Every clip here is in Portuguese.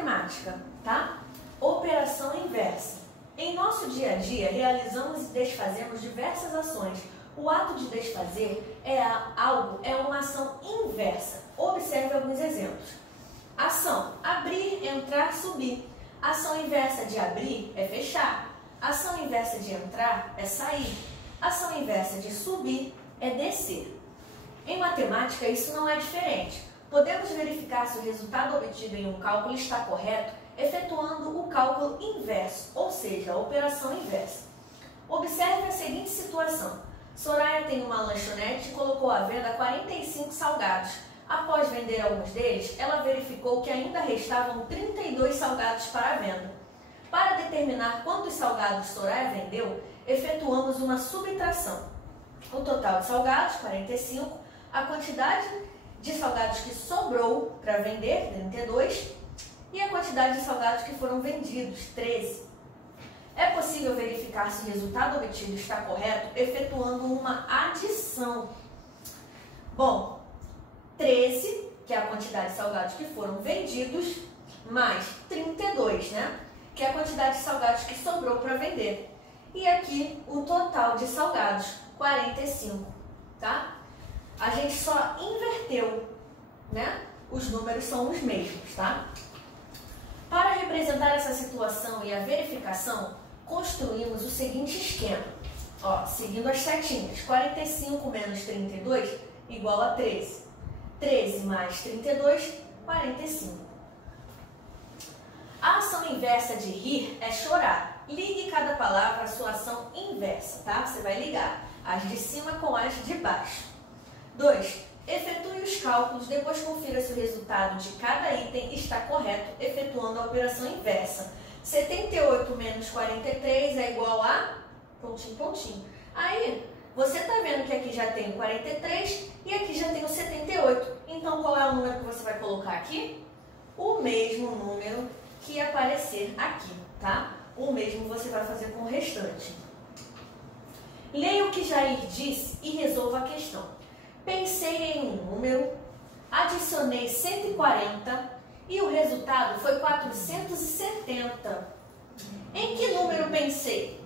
Matemática, tá? Operação inversa. Em nosso dia a dia, realizamos e desfazemos diversas ações. O ato de desfazer é uma ação inversa. Observe alguns exemplos. Ação: abrir, entrar, subir. Ação inversa de abrir é fechar. Ação inversa de entrar é sair. Ação inversa de subir é descer. Em matemática, isso não é diferente. Podemos verificar se o resultado obtido em um cálculo está correto efetuando o cálculo inverso, ou seja, a operação inversa. Observe a seguinte situação. Soraya tem uma lanchonete e colocou à venda 45 salgados. Após vender alguns deles, ela verificou que ainda restavam 32 salgados para a venda. Para determinar quantos salgados Soraya vendeu, efetuamos uma subtração. O total de salgados, 45, a quantidade de salgados que sobrou para vender, 32, e a quantidade de salgados que foram vendidos, 13. É possível verificar se o resultado obtido está correto efetuando uma adição. Bom, 13, que é a quantidade de salgados que foram vendidos, mais 32, né? Que é a quantidade de salgados que sobrou para vender. E aqui o total de salgados, 45, tá? A gente só inverteu, né? Os números são os mesmos, tá? Para representar essa situação e a verificação, construímos o seguinte esquema. Ó, seguindo as setinhas, 45 menos 32 igual a 13. 13 mais 32, 45. A ação inversa de rir é chorar. Ligue cada palavra à sua ação inversa, tá? Você vai ligar as de cima com as de baixo. 2. Efetue os cálculos, depois confira se o resultado de cada item está correto, efetuando a operação inversa. 78 menos 43 é igual a... pontinho, pontinho. Aí, você está vendo que aqui já tem o 43 e aqui já tem o 78. Então, qual é o número que você vai colocar aqui? O mesmo número que aparecer aqui, tá? O mesmo você vai fazer com o restante. Leia o que Jair disse e resolva a questão. Pensei em um número, adicionei 140 e o resultado foi 470. Em que número pensei?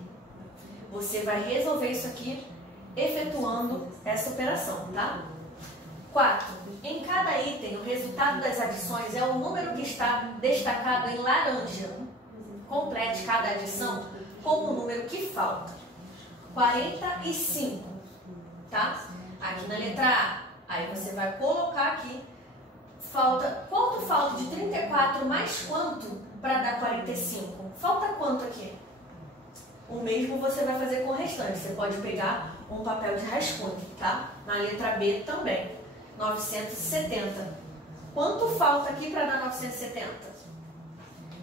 Você vai resolver isso aqui efetuando essa operação, tá? 4. Em cada item, o resultado das adições é o número que está destacado em laranja. Complete cada adição com o número que falta. 45, tá? Aqui na letra A, aí você vai colocar aqui, quanto falta de 34 mais quanto para dar 45? Falta quanto aqui? O mesmo você vai fazer com o restante, você pode pegar um papel de rascunho, tá? Na letra B também, 970. Quanto falta aqui para dar 970?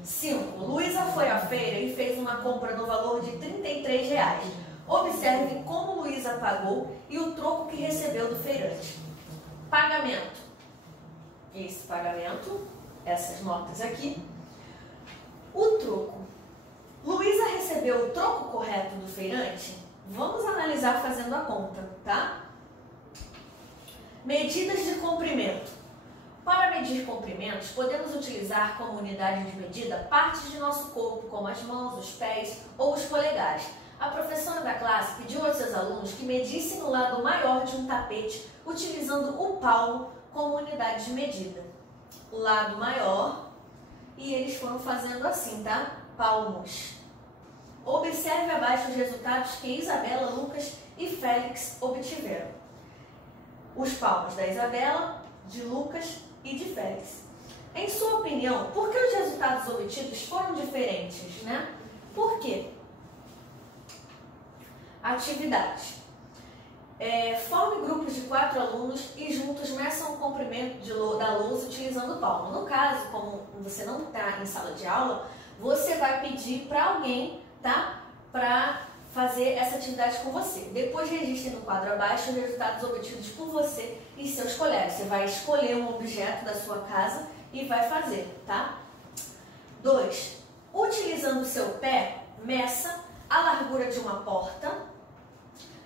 5. Luísa foi à feira e fez uma compra no valor de R$33. Observe como Luísa pagou e o troco que recebeu do feirante. Pagamento. Esse pagamento, essas notas aqui. O troco. Luísa recebeu o troco correto do feirante? Vamos analisar fazendo a conta, tá? Medidas de comprimento. Para medir comprimentos, podemos utilizar como unidade de medida partes de nosso corpo, como as mãos, os pés ou os polegares. A professora da classe pediu aos seus alunos que medissem o lado maior de um tapete, utilizando o palmo como unidade de medida. O lado maior, e eles foram fazendo assim, tá? Palmos. Observe abaixo os resultados que Isabela, Lucas e Félix obtiveram. Os palmos da Isabela, de Lucas e de Félix. Em sua opinião, por que os resultados obtidos foram diferentes, né? Por quê? Atividade. Forme grupos de 4 alunos e juntos meçam o comprimento da lousa utilizando o palmo. No caso, como você não está em sala de aula, você vai pedir para alguém, tá? Para fazer essa atividade com você. Depois registre no quadro abaixo os resultados obtidos por você e seus colegas. Você vai escolher um objeto da sua casa e vai fazer, tá? 2. Utilizando o seu pé, meça a largura de uma porta,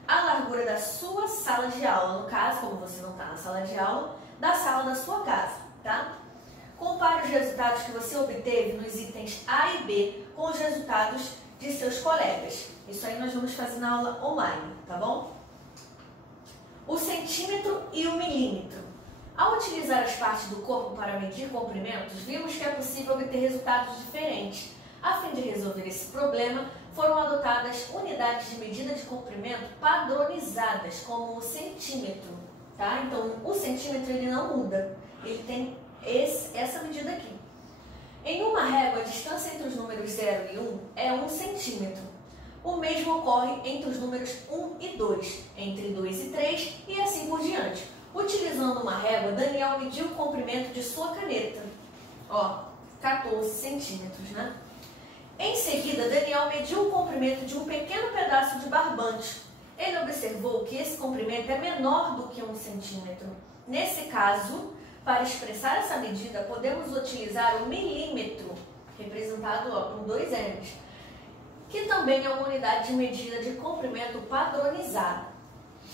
a largura da sua sala de aula, no caso, como você não está na sala de aula, da sala da sua casa, tá? compare os resultados que você obteve nos itens A e B com os resultados de seus colegas. Isso aí nós vamos fazer na aula online, tá bom? O centímetro e o milímetro. Ao utilizar as partes do corpo para medir comprimentos, vimos que é possível obter resultados diferentes. A fim de resolver esse problema, foram adotadas unidades de medida de comprimento padronizadas, como o centímetro. Tá? Então, o centímetro ele não muda, ele tem essa medida aqui. Em uma régua, a distância entre os números 0 e 1 é 1 centímetro. O mesmo ocorre entre os números 1 e 2, entre 2 e 3 e assim por diante. Utilizando uma régua, Daniel mediu o comprimento de sua caneta. Ó, 14 centímetros, né? Em seguida, Daniel mediu o comprimento de um pequeno pedaço de barbante. Ele observou que esse comprimento é menor do que 1 centímetro. Nesse caso, para expressar essa medida, podemos utilizar o milímetro, representado com 2 M's, que também é uma unidade de medida de comprimento padronizada.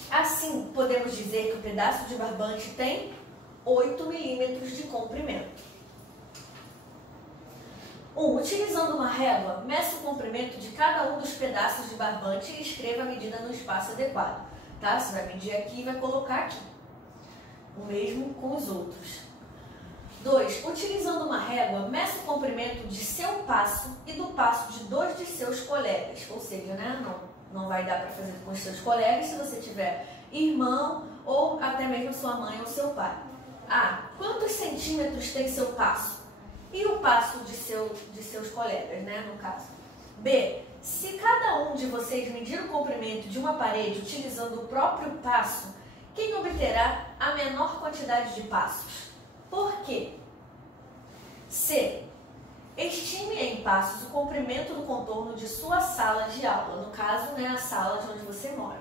Assim, podemos dizer que o pedaço de barbante tem 8 milímetros de comprimento. Utilizando uma régua, meça o comprimento de cada um dos pedaços de barbante e escreva a medida no espaço adequado. Tá? Você vai medir aqui e vai colocar aqui. O mesmo com os outros. 2. Utilizando uma régua, meça o comprimento de seu passo e do passo de 2 de seus colegas. Ou seja, né, não vai dar para fazer com os seus colegas se você tiver irmão ou até mesmo sua mãe ou seu pai. A. Quantos centímetros tem seu passo? E o passo de seus colegas, né, no caso. B. Se cada um de vocês medir o comprimento de uma parede utilizando o próprio passo, quem obterá a menor quantidade de passos? Por quê? C. Estime em passos o comprimento do contorno de sua sala de aula, no caso, né, a sala de onde você mora.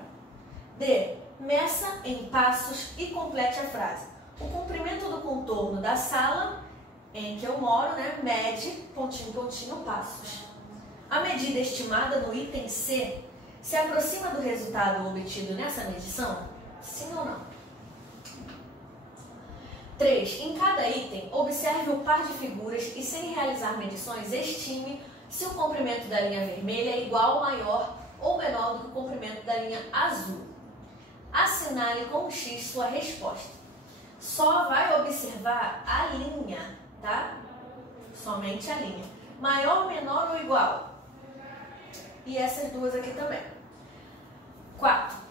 D. Meça em passos e complete a frase. O comprimento do contorno da sala em que eu moro, né, mede, pontinho, pontinho, passos. A medida estimada no item C se aproxima do resultado obtido nessa medição? Sim ou não? 3. Em cada item, observe o par de figuras e, sem realizar medições, estime se o comprimento da linha vermelha é igual, maior ou menor do que o comprimento da linha azul. Assinale com um X sua resposta. Só vai observar a linha, tá? Somente a linha. Maior, menor ou igual? E essas duas aqui também. 4.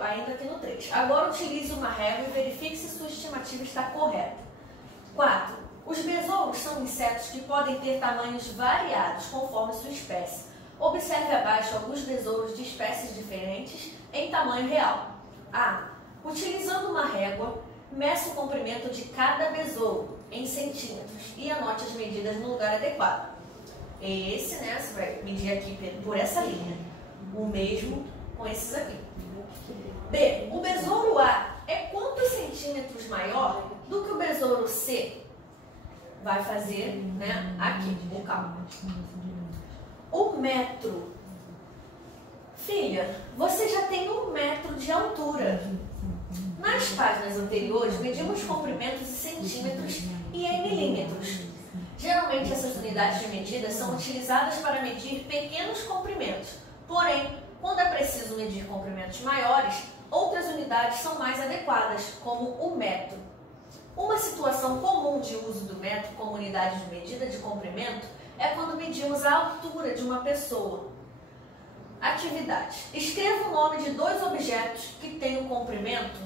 Ainda tem no 3. Agora utilize uma régua e verifique se sua estimativa está correta. 4. Os besouros são insetos que podem ter tamanhos variados conforme sua espécie. Observe abaixo alguns besouros de espécies diferentes em tamanho real. A. Utilizando uma régua, meça o comprimento de cada besouro em centímetros e anote as medidas no lugar adequado. Esse, né, você vai medir aqui por essa linha. O mesmo com esses aqui. B. O besouro A é quantos centímetros maior do que o besouro C? Vai fazer, né, aqui o cálculo. O metro. Filha, você já tem 1 metro de altura. Nas páginas anteriores, medimos comprimentos em centímetros e em milímetros. Geralmente, essas unidades de medida são utilizadas para medir pequenos comprimentos. Porém, quando é preciso medir comprimentos maiores, outras unidades são mais adequadas, como o metro. Uma situação comum de uso do metro como unidade de medida de comprimento é quando medimos a altura de uma pessoa. Atividade. Escreva o nome de 2 objetos que têm um comprimento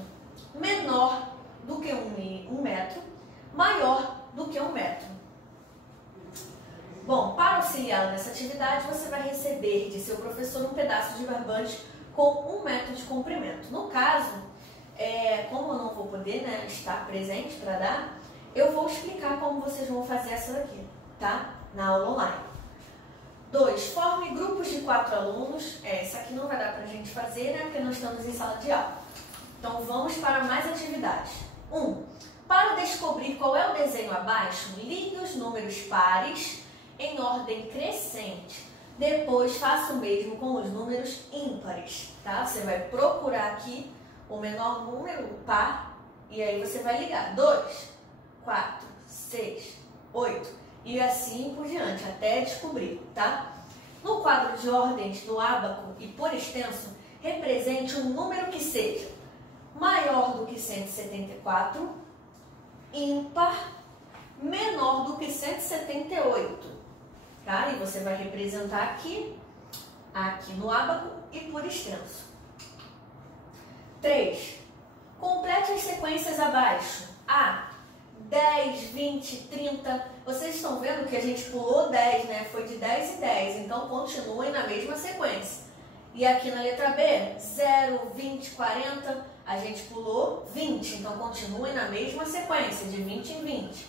menor do que 1 metro, maior do que 1 metro. Bom, para auxiliá-lo nessa atividade, você vai receber de seu professor um pedaço de barbante com 1 metro de comprimento. No caso, como eu não vou poder, né, estar presente para dar, eu vou explicar como vocês vão fazer essa daqui, tá? Na aula online. 2. Forme grupos de 4 alunos. Essa aqui não vai dar para a gente fazer, né, porque nós estamos em sala de aula. Então, vamos para mais atividades. 1. Para descobrir qual é o desenho abaixo, ligue os números pares em ordem crescente. Depois, faça o mesmo com os números ímpares, tá? Você vai procurar aqui o menor número, o par, e aí você vai ligar. 2. 4, 6, 8 e assim por diante, até descobrir, tá? No quadro de ordens do ábaco e por extenso, represente um número que seja maior do que 174, ímpar, menor do que 178, tá? E você vai representar aqui no ábaco e por extenso. 3. Complete as sequências abaixo. A, 10, 20, 30. Vocês estão vendo que a gente pulou 10, né? Foi de 10 em 10, então continuem na mesma sequência. E aqui na letra B, 0, 20, 40, a gente pulou 20, então continuem na mesma sequência, de 20 em 20.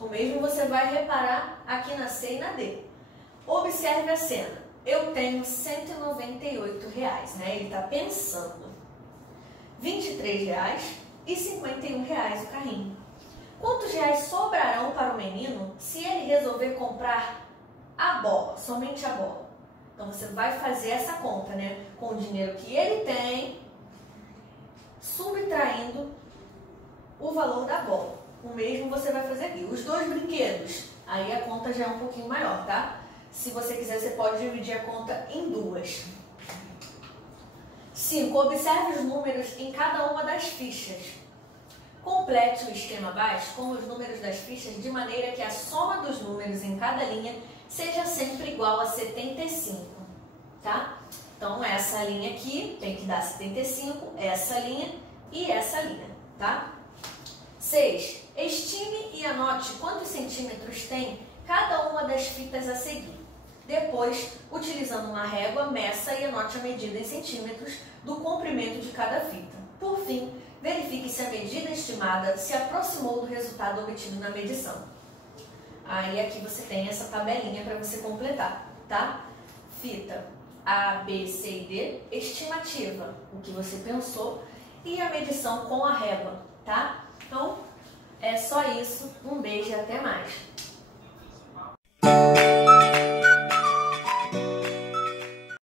O mesmo você vai reparar aqui na C e na D. Observe a cena. Eu tenho R$198, né? Ele está pensando. R$23 e R$51 o carrinho. Quantos reais sobrarão para o menino se ele resolver comprar a bola, somente a bola? Então você vai fazer essa conta, né? Com o dinheiro que ele tem, subtraindo o valor da bola. O mesmo você vai fazer aqui. Os dois brinquedos, aí a conta já é um pouquinho maior, tá? Se você quiser, você pode dividir a conta em duas. 5. Observe os números em cada uma das fichas. Complete o esquema abaixo com os números das fichas de maneira que a soma dos números em cada linha seja sempre igual a 75, tá? Então, essa linha aqui tem que dar 75, essa linha e essa linha, tá? 6. Estime e anote quantos centímetros tem cada uma das fitas a seguir. Depois, utilizando uma régua, meça e anote a medida em centímetros do comprimento de cada fita. Por fim, verifique se a medida estimada se aproximou do resultado obtido na medição. Aí aqui você tem essa tabelinha para você completar, tá? Fita A, B, C e D, estimativa, o que você pensou, e a medição com a régua, tá? Então, é só isso. Um beijo e até mais.